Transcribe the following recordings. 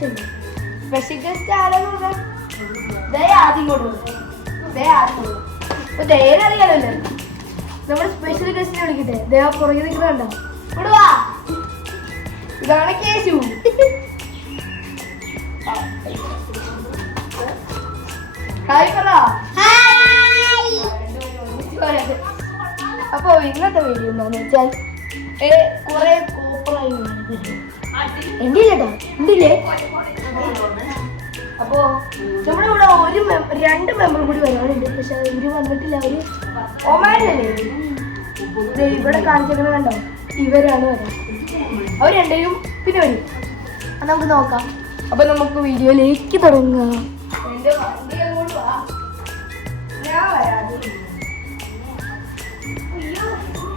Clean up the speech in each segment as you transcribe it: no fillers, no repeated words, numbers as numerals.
Guest ഉണ്ട്. Special guest ആരാന്ന് പറഞ്ഞാൽ ആദ്യം കൊടുക്കും. അപ്പൊ ദയനെ അറിയാലോ. നമ്മുടെ സ്പെഷ്യൽ ഗസ്റ്റിനെ വിളിക്കട്ടെ. ദയ പുറകെ നിൽക്കുന്നുണ്ടോ? ഇവിടെ വാ. ഇതാണ് കേശു. ഹായ് പറ. അപ്പൊ ഇന്നത്തെ വീഡിയോ എന്താന്ന് വെച്ചാൽ കുറെ കോപ്പറായി എന്റെ ചേട്ടാ എന്തില്ലേ. അപ്പോ നമ്മളിവിടെ രണ്ട് മെമ്പർ കൂടി വരാനുണ്ട്. പക്ഷെ ഇവര് വന്നിട്ടില്ല. അവര് ഒമാനല്ലേ ഇവിടെ കാണിച്ചത് കണ്ടോ. ഇവരാണ് വരാൻ. അവർ രണ്ടേരും പിന്നെ വരും. നമുക്ക് നോക്കാം. അപ്പൊ നമുക്ക് വീഡിയോയിലേക്ക് തുടങ്ങാം. എന്റെ വണ്ടി അങ്ങോട്ട് വാ. ഞാൻ വരാതെ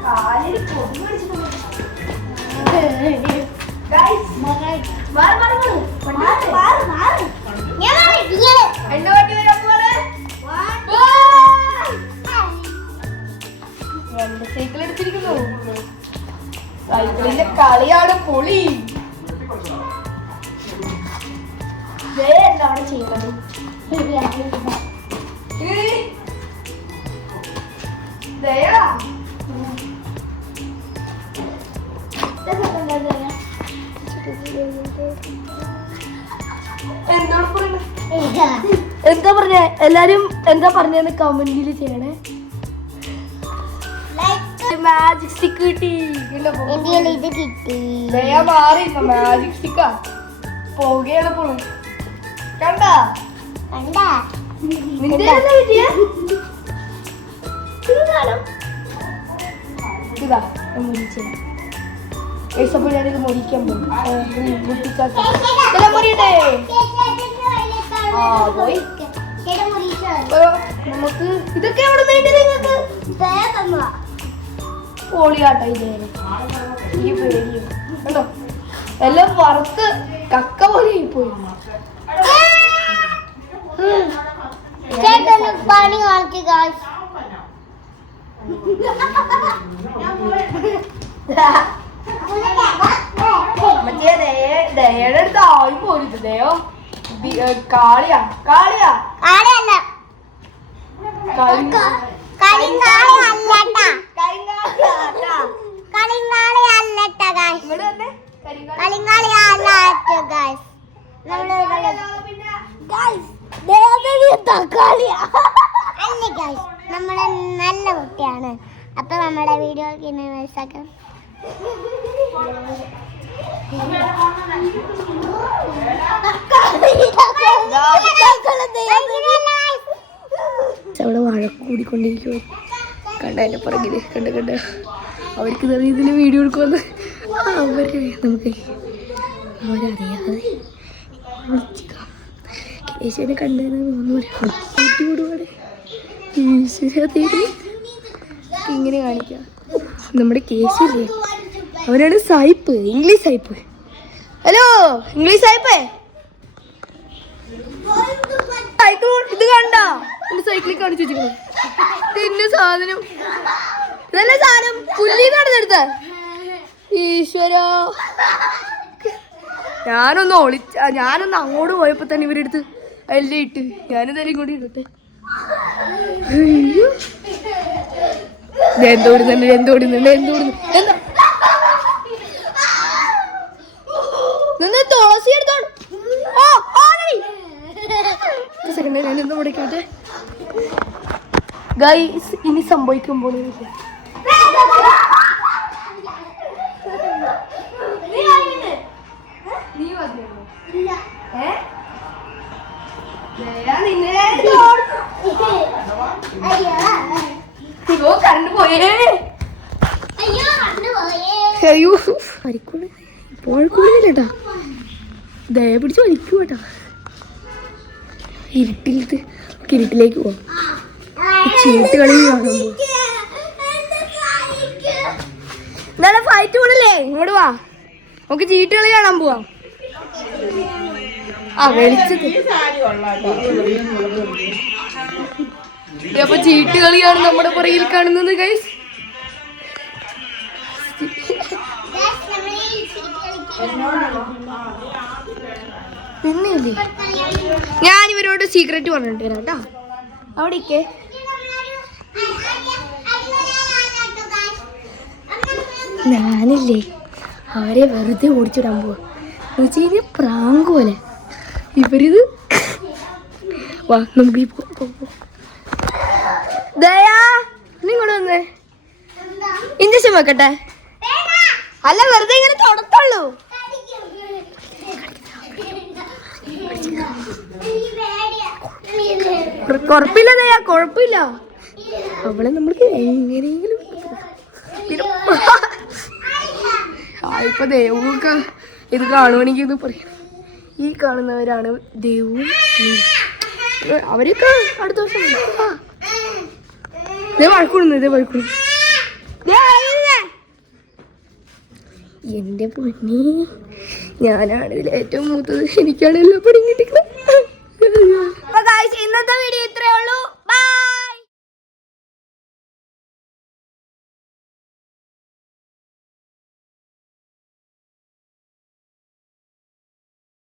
കാലിൽ പൊടി പിടിച്ചിട്ടുണ്ട്. സൈക്കിൾ എടുത്തിരിക്കുന്നു. സൈക്കിളിന്റെ കളിയാണ് പൊളി. എന്താണ് ചെയ്യുന്നത്? എന്താ പറഞ്ഞ എല്ലാരും എന്താ പറഞ്ഞെന്ന് കമന്റിൽ ചെയ്യണേ. മാജിക് സ്റ്റിക്ക് കിട്ടി. മാറി മാജിക് സ്റ്റിക്കാ പോകുകയാണ്. പോണു കണ്ടാ ഇതാ മുരിച്ചപ്പോൾ ഞാനിത് മുരിക്കാൻ പോകും. പോയി നമുക്ക് ഇതൊക്കെ എവിടെ നിങ്ങൾക്ക് പൊളിയാട്ടോ. ഇതേനെ ഈ പേടിയോ കണ്ടോ. എല്ലാം വറുത്ത് കക്ക പോലെ പോയി. പണി കാണിക്കുക. മറ്റേ ദയയുടെ അടുത്ത് ആയി പോരുത്. ദയോ കാളിയാ കാളിയാ കാളിയല്ല നമ്മളെ നല്ല കുട്ടിയാണ്. അപ്പൊ നമ്മുടെ വീഡിയോ മനസ്സിലാക്കാം. അവിടെ വഴക്ക് കൂടിക്കൊണ്ടിരിക്കുമോ കണ്ട. എന്നെ പുറകില് കണ്ട അവർക്ക് ഇതിന് വീഡിയോ എടുക്കുമെന്ന് അവര് നമുക്ക് അവരറിയാതെ കേശുവിനെ കണ്ടെന്ന് തോന്നുന്നു. ഈശ്വര ഇങ്ങനെ കാണിക്കാം. നമ്മുടെ കേശുല്ലേ അവനാണ് സായിപ്പ്. ഇംഗ്ലീഷ് സായിപ്പ്. ഹലോ ഇംഗ്ലീഷ് സായിപ്പേ ഇത് കണ്ട എന്റെ സൈക്കിളിൽ കാണിച്ചു വെച്ചിരിക്കുന്നു. ഇന്ന സാധനം ഇതല്ലേ സാധനം പുല്ലി നടന്നെടുത്ത. ഈശ്വര ഞാനൊന്ന് അങ്ങോട്ട് പോയപ്പോ തന്നെ ഇവരെടുത്ത് എല്ലാം ഇട്ട് ഞാനിതെല്ലാം ഇങ്ങോട്ട് ഇടട്ടെ. ദോശ എടുത്തോണ്ട് ഞാനെന്താ മുടക്കട്ടെ. ഗൈസ് ഇനി സംഭവിക്കുമ്പോൾ കറണ്ട് പോയേ. അയ്യോ ഇപ്പോൾ കൂടുതലേട്ടാ. ദയ പിടിച്ച് വലിക്കൂ കേട്ടാ. ഇരുട്ടിലേക്ക് പോവാം. ചീട്ട് കളി കാണുമ്പോ നല്ല ഫൈറ്റ് കൂടല്ലേ. ഇങ്ങോട്ട് വാ നമുക്ക് ചീട്ട് കളി കാണാൻ പോവാം. വെളിച്ചത് അപ്പൊ ചീട്ട് കളിയാണ് നമ്മുടെ പുറകിൽ കാണുന്നത് ഗൈസ്. നിന്നില്ലേ? ഞാൻ ഇവരോട് സീക്രട്ട് പറഞ്ഞിട്ട് തരാം കേട്ടോ. അവിടേക്ക് ഞാനില്ലേ അവരെ വെറുതെ ഓടിച്ചിടാൻ പോവാ. എന്ന് വെച്ച് കഴിഞ്ഞാൽ പ്രാങ്ക് പോലെ ഇവരിത്. വാ നമുക്ക് ദയാ നിങ്ങോട്ട് വന്നേ. ഇഞ്ചക്ഷൻ വെക്കട്ടെ? അല്ല, വെറുതെ ഇങ്ങനെ തൊടത്തുള്ളൂ. കുഴപ്പമില്ല ദയാ, കുഴപ്പമില്ല. അവളെ നമ്മൾക്ക് എങ്ങനെയെങ്കിലും ഇപ്പൊ ദേവൊക്കെ ഇത് കാണുവാണെങ്കിൽ ഇത് പറയാം. ഈ കാണുന്നവരാണ് ദേവും അവരൊക്കെ അടുത്ത ദിവസം ഇതേ വഴക്കൂടുന്നു. എന്റെ പൊന്നി, ഞാനാണ് ഇതിൽ ഏറ്റവും മൂത്തത്. എനിക്കാണ് എല്ലാ പണിയും കിട്ടിക്കുന്നത്.